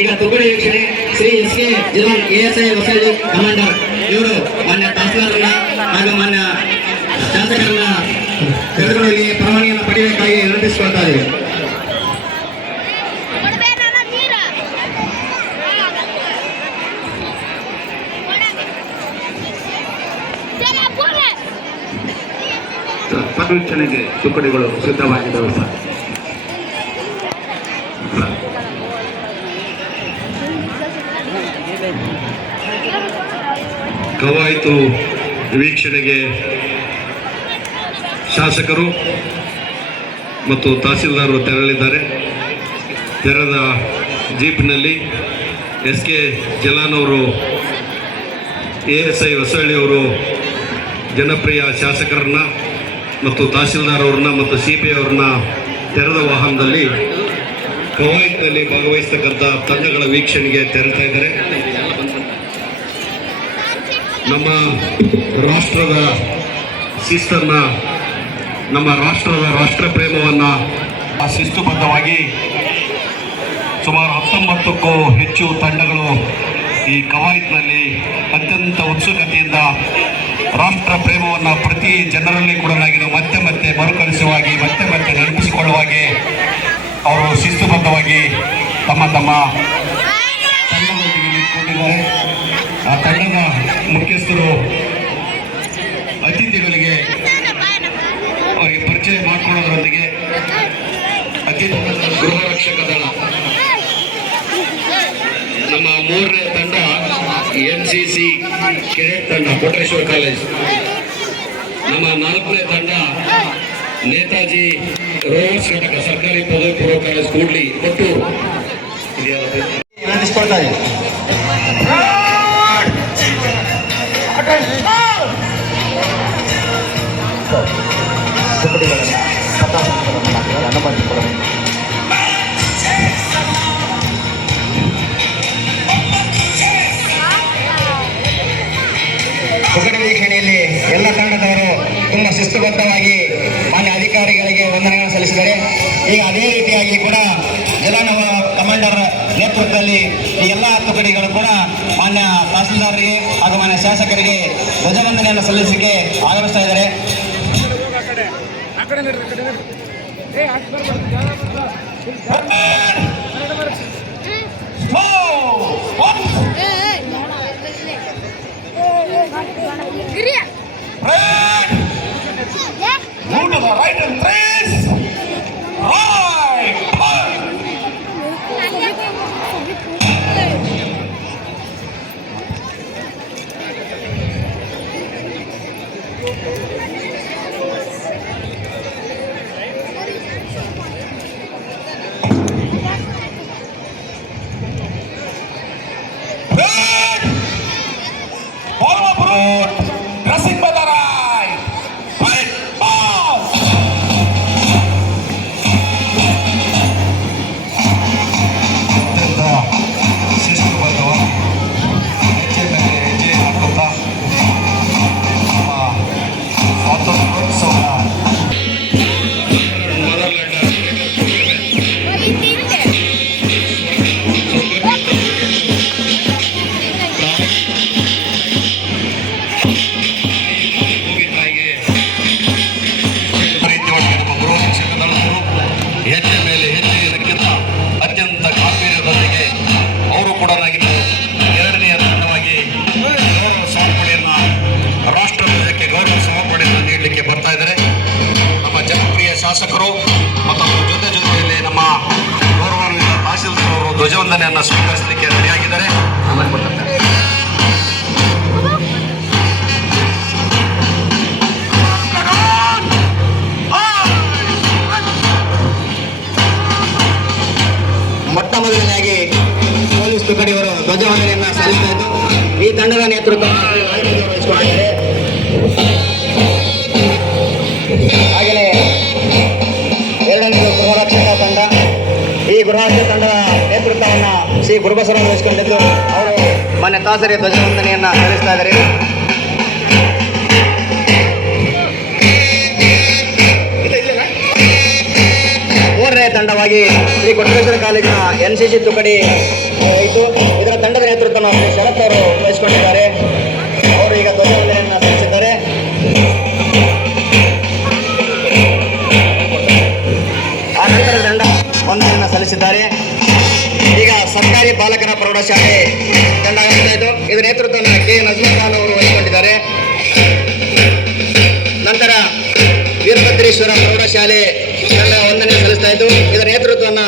ಈಗ ತುಕಡಿ ವೀಕ್ಷಣೆ ಶ್ರೀ ಎಸ್.ಕೆ. ಜವಾನ್ ASI Hosalli commander ಇವರು ಮಾನ್ಯ ತಹಸೀಲ್ದಾರನ್ನ ಹಾಗೂ ಮಾನ್ಯ ಶಾಸಕರನ್ನ ತೆಗೆದುಕೊಳ್ಳಿ ಪರವಾನಗಿಯನ್ನು ಪಡೆಯಬೇಕಾಗಿ ವಿನಂತಿಸಿಕೊಳ್ತಾ ಇದ್ದೀವಿ. ಪದವೀಕ್ಷಣೆಗೆ ತುಕಡಿಗಳು ಸಿದ್ಧವಾಗಿದ್ದವು ಸರ್. ಕವಾಯಿತು ವೀಕ್ಷಣೆಗೆ ಶಾಸಕರು ಮತ್ತು ತಹಸೀಲ್ದಾರರು ತೆರಳಿದ್ದಾರೆ. ತೆರೆದ ಜೀಪ್ನಲ್ಲಿ ಎಸ್.ಕೆ. ಜಲಾನ್ ಅವರು, ASI ಹೊಸಳ್ಳಿಯವರು ಜನಪ್ರಿಯ ಶಾಸಕರನ್ನ ಮತ್ತು ತಹಸೀಲ್ದಾರ್ ಅವ್ರನ್ನ ಮತ್ತು CPI ಅವ್ರನ್ನ ತೆರೆದ ವಾಹನದಲ್ಲಿ ಕವಾಯತ್ನಲ್ಲಿ ಭಾಗವಹಿಸ್ತಕ್ಕಂಥ ತಂಡಗಳ ವೀಕ್ಷಣೆಗೆ ತೆರಳ್ತಾ ಇದ್ದಾರೆ. ನಮ್ಮ ರಾಷ್ಟ್ರದ ಶಿಸ್ತನ್ನ, ನಮ್ಮ ರಾಷ್ಟ್ರದ ರಾಷ್ಟ್ರ ಪ್ರೇಮವನ್ನು ಶಿಸ್ತುಬದ್ಧವಾಗಿ ಸುಮಾರು 19ಕ್ಕೂ ಹೆಚ್ಚು ತಂಡಗಳು ಈ ಕವಾಯತ್ನಲ್ಲಿ ಅತ್ಯಂತ ಉತ್ಸುಕತೆಯಿಂದ ರಾಷ್ಟ್ರ ಪ್ರೇಮವನ್ನು ಪ್ರತಿ ಜನರಲ್ಲಿ ಕೊಡಲಾಗಿರೋ ಮತ್ತೆ ಮತ್ತೆ ಮರುಕಳಿಸುವಾಗಿ ಮತ್ತೆ ಮತ್ತೆ ನೆನಪಿಸಿಕೊಳ್ಳುವಾಗೆ ಅವರು ಶಿಸ್ತುಬದ್ಧವಾಗಿ ತಮ್ಮ ತಮ್ಮ ತಂಡದೊಂದಿಗೆ ನಿಂತುಕೊಂಡಿದ್ದಾರೆ. ಆ ತಂಡದ ಮುಖ್ಯಸ್ಥರು ಅತಿಥಿಗಳಿಗೆ ಅವರಿಗೆ ಪರಿಚಯ ಮಾಡಿಕೊಳ್ಳೋದ್ರೊಂದಿಗೆ ಗೃಹ ರಕ್ಷಕ ದಳ ನಮ್ಮ 3ನೇ ತಂಡ NCC ಕೆಡೆಟ್ ತಂಡ ಕೋಟೇಶ್ವರ ಕಾಲೇಜ್, ನಮ್ಮ 4ನೇ ತಂಡ ನೇತಾಜಿ ರೋವರ್ಸ್ ಘಟಕ ಸರ್ಕಾರಿ ಪದವಿ ಪೂರ್ವ ಕಾಲೇಜ್ ಕೂಡ್ಲಿ ಕೊಟ್ಟೂರು. ತುಕಡಿ ವೀಕ್ಷಣೆಯಲ್ಲಿ ಎಲ್ಲ ತಂಡದವರು ತುಂಬ ಶಿಸ್ತುಬದ್ಧವಾಗಿ ಮಾನ್ಯ ಅಧಿಕಾರಿಗಳಿಗೆ ವಂದನೆಗಳನ್ನು ಸಲ್ಲಿಸಿದ್ದಾರೆ. ಈಗ ಅದೇ ರೀತಿಯಾಗಿ ಕೂಡ ಜಲಾನ್ ಕಮಾಂಡರ್ ನೇತೃತ್ವದಲ್ಲಿ ಈ ಎಲ್ಲ ತುಕಡಿಗಳು ಕೂಡ ಮಾನ್ಯ ತಹಸೀಲ್ದಾರರಿಗೆ ಹಾಗೂ ಮಾನ್ಯ ಶಾಸಕರಿಗೆ ಧ್ವಜವಂದನೆಯನ್ನು ಸಲ್ಲಿಸಲಿಕ್ಕೆ ಆಗಮಿಸ್ತಾ ಇದ್ದಾರೆ. Move to the right and trace. Right. Right. Follow up road. Dressing by the right. Right. Pass. ಹೆಜ್ಜೆ ಮೇಲೆ ಹೆಜ್ಜೆ ಇರಕ್ಕಿಂತ ಅತ್ಯಂತ ಗಾಂಭೀರ್ಯದೊಂದಿಗೆ ಅವರು ಕೂಡ ಎರಡನೆಯ ತಂಡವಾಗಿ ಗೌರವ ಸಮರ್ಪಣೆಯನ್ನು ರಾಷ್ಟ್ರ ಧ್ವಜಕ್ಕೆ ಗೌರವ ಸಮರ್ಪಣೆಯನ್ನು ನೀಡಲಿಕ್ಕೆ ಬರ್ತಾ ಇದ್ದಾರೆ. ನಮ್ಮ ಜನಪ್ರಿಯ ಶಾಸಕರು ಮತ್ತು ಜೊತೆಯಲ್ಲಿ ನಮ್ಮ ಗೌರವಾನ್ವಿತ ತಹಸೀಲ್ದಾರ್ ಅವರು ಧ್ವಜವಂದನೆಯನ್ನು ಸ್ವೀಕರಿಸಲಿಕ್ಕೆ ರೆಡಿಯಾಗಿದ್ದಾರೆ. ಮೊಟ್ಟ ಮೊದಲನೆಯಾಗಿ ಪೊಲೀಸ್ ತುಕಡಿಯವರು ಧ್ವಜವಂದನೆಯನ್ನು ಸಲ್ಲಿಸ್ತಾ ಇದ್ದು ಈ ತಂಡದ ನೇತೃತ್ವ ವಹಿಸಿಕೊಂಡಿದೆ. ಹಾಗೆಯೇ 2ನೇ ಗೃಹರಕ್ಷಕ ತಂಡ, ಈ ಗೃಹರಕ್ಷಕ ತಂಡದ ನೇತೃತ್ವವನ್ನು ಶ್ರೀ ಗುರುಬಸವರಾಜ್ ವಹಿಸಿಕೊಂಡಿದ್ದು ಅವರು ಮಾನ್ಯ ತಾಸರಿ ಧ್ವಜವಂದನೆಯನ್ನು ಸಲ್ಲಿಸ್ತಾ ಇದ್ದಾರೆ. ತಂಡವಾದ ಅಂಗವಾಗಿ ಶ್ರೀ ಕೊಟ್ಟೇಶ್ವರ ಕಾಲೇಜಿನ NCC ತುಕಡಿ ಇತ್ತು. ಇದರ ತಂಡದ ನೇತೃತ್ವವನ್ನು ಶ್ರೀ ಶರತ್ ಅವರು ವಹಿಸಿಕೊಂಡಿದ್ದಾರೆ. ಅವರು ಈಗ ಧ್ವಜವಂದನೆಯನ್ನು ಸಲ್ಲಿಸಿದ್ದಾರೆ. ಆ ನಂತರ ತಂಡ ವಂದನೆಯನ್ನು ಸಲ್ಲಿಸಿದ್ದಾರೆ. ಈಗ ಸರ್ಕಾರಿ ಬಾಲಕರ ಪ್ರೌಢಶಾಲೆ ತಂಡ ಆಗ್ತಾ ಇದ್ದು ಇದರ ನೇತೃತ್ವವನ್ನು ಕೆ ನಜ್ಮುಲ್ ಖಾನ್ ಅವರು ವಹಿಸಿಕೊಂಡಿದ್ದಾರೆ. ನಂತರ ವೀರಭದ್ರೇಶ್ವರ ಪ್ರೌಢಶಾಲೆ ತಂಡ ವಂದನೆ ಸಲ್ಲಿಸ್ತಾ ಇದ್ದು ಇದರ ನೇತೃತ್ವವನ್ನು